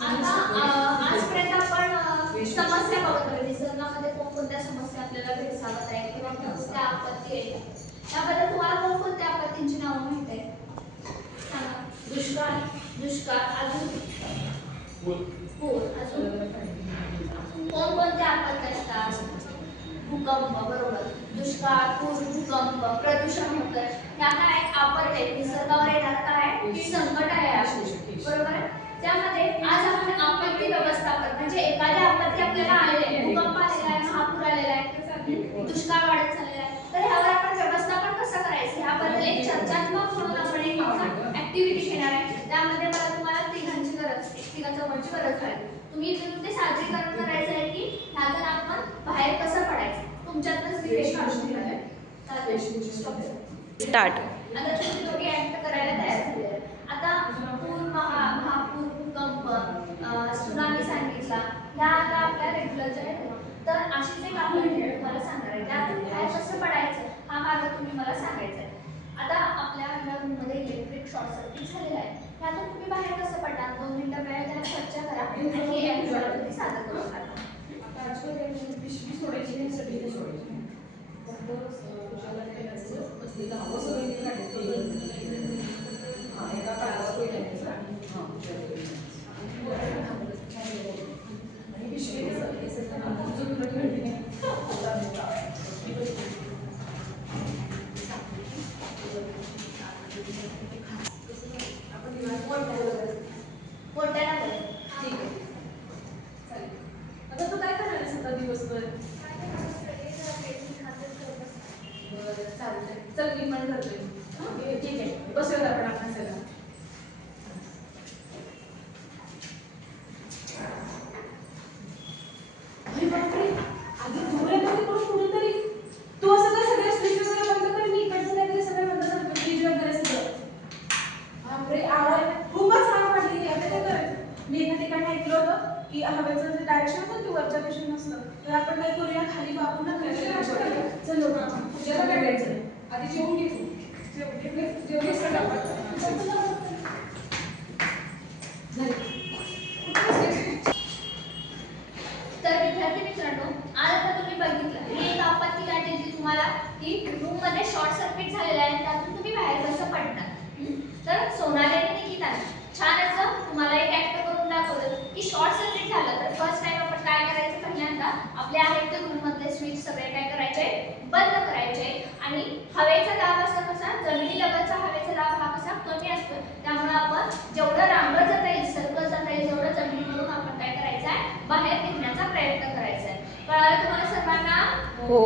आता आजपर्यंत आपण समस्या बघत आहोत. निसर्गामध्ये कोणकोणत्या समस्या आपल्याला भेडसावत आहेत किंवा कोणत्या आपत्ती आहेत, त्याबद्दल तुम्हाला कोणकोणत्या आपत्तींची नावं माहिती आहेत? सांगा. दुष्काळ, अजून पूर, अजून कोणकोणत्या आपत्ती असतात? भूकंप, बरोबर. दुष्काळ, पूर, भूकंप, प्रदूषण होतं, ह्या काय आपत्ती आहेत. निसर्गावर येणारा काय की संकट आहे अशी, बरोबर. त्यामध्ये आज आपण आपत्ती व्यवस्थापन म्हणजे एखादी आपत्ती आपल्याला आलेली आहे, भूकंप आलेला आहे, महापूर आलेला आहे, दुष्काळ वाढत चाललेला आहे, तर ह्यावर आपण व्यवस्थापन कसं करायचं याबद्दल एक चर्चात्मक म्हणून आपण एक ऍक्टिव्हिटी घेणार आहे. त्यामध्ये मला तुम्हाला तिघांची चौघांची गरज आहे. तुम्ही ते सादरीकरण करायचं आहे की ह्यातून आपण बाहेर कसं पडायचं, तुमच्यातच विवेक काढून घेणार आहे. स्टार्ट. आता तुम्ही दोघे ऍक्ट करायला तयार झाले. आता पूर, महापूर, भूकंप, सुनामी सांगितला, ह्या आता आपल्या रेग्युलरच्या आहेत. तर अशी जे कामं तुम्हाला सांगणार आहे त्यातून बाहेर कसं पडायचं हा मार्ग तुम्ही मला सांगायचा आहे. आता आपल्या रूममध्ये इलेक्ट्रिक शॉर्ट सर्किट झालेला आहे, त्यातून तुम्ही बाहेर कसं पडता? 2 मिनिटं वेळ द्या, चर्चा करा आणि हे ऍक्टिव्हिटी सादर करू नका. आता आजकाल पिशवी सोडायची नाही, सगळी सोडायची. एका काळात आणि पिशवी मोठ्याला बोल. ठीक आहे, चालेल. आता तू काय करणार आहेस आता दिवसभर? चालतंय, चल मी पण करतोय. ठीक आहे, बसूयात आपण अभ्यासाला. अरे बापरे, आधी दूर येतो तिकडून कुठून तरी. तू असं काय सगळ्या स्विच वगैरे बंद कर, मी इकडचं काहीतरी सगळं बंद करतो, फ्रीज वगैरे सगळं. बापरे, आवाज खूपच हाक वाटली. आता काय करायचं? मी एका ठिकाणी ऐकलं होतं की हवेचं जे डायरेक्शन होतं ते वरच्या दिशेने नसतं, तर आपण काय करूया, खाली बाबू ना चल तुझ्याला काय द्यायचं? आधी जेवून घे तू. जेवढेच का तर विद्यार्थी मित्रांनो, आज आता तुम्ही बघितलं ही एक आपत्ती गाठली तुम्हाला की रूम मध्ये शॉर्ट सर्किट झालेला आहे, त्यातून तुम्ही बाहेर कसं पडणार. तर सोनालीने निकिताने छान असं तुम्हाला एक ऍक्ट करून दाखवलं की शॉर्ट सर्किट झालं तर फर्स्ट टाइम आपण काय करायचं, पहिल्यांदा आपले आहेत ते रूम मधले स्विच सगळे काय करायचे, बंद करायचे आणि हवेचा दाब असा कसा, जमिनीलगतचा हवेचा दाब हा कसा कमी असतो, त्यामुळे आपण जेवढं लांब जाता येईल, सरकत जाता येईल, जेवढं जमिनीवरून आपण काय करायचं आहे, बाहेर निघण्याचा प्रयत्न करायचा आहे. कळालं तुम्हाला सर्वांना? हो.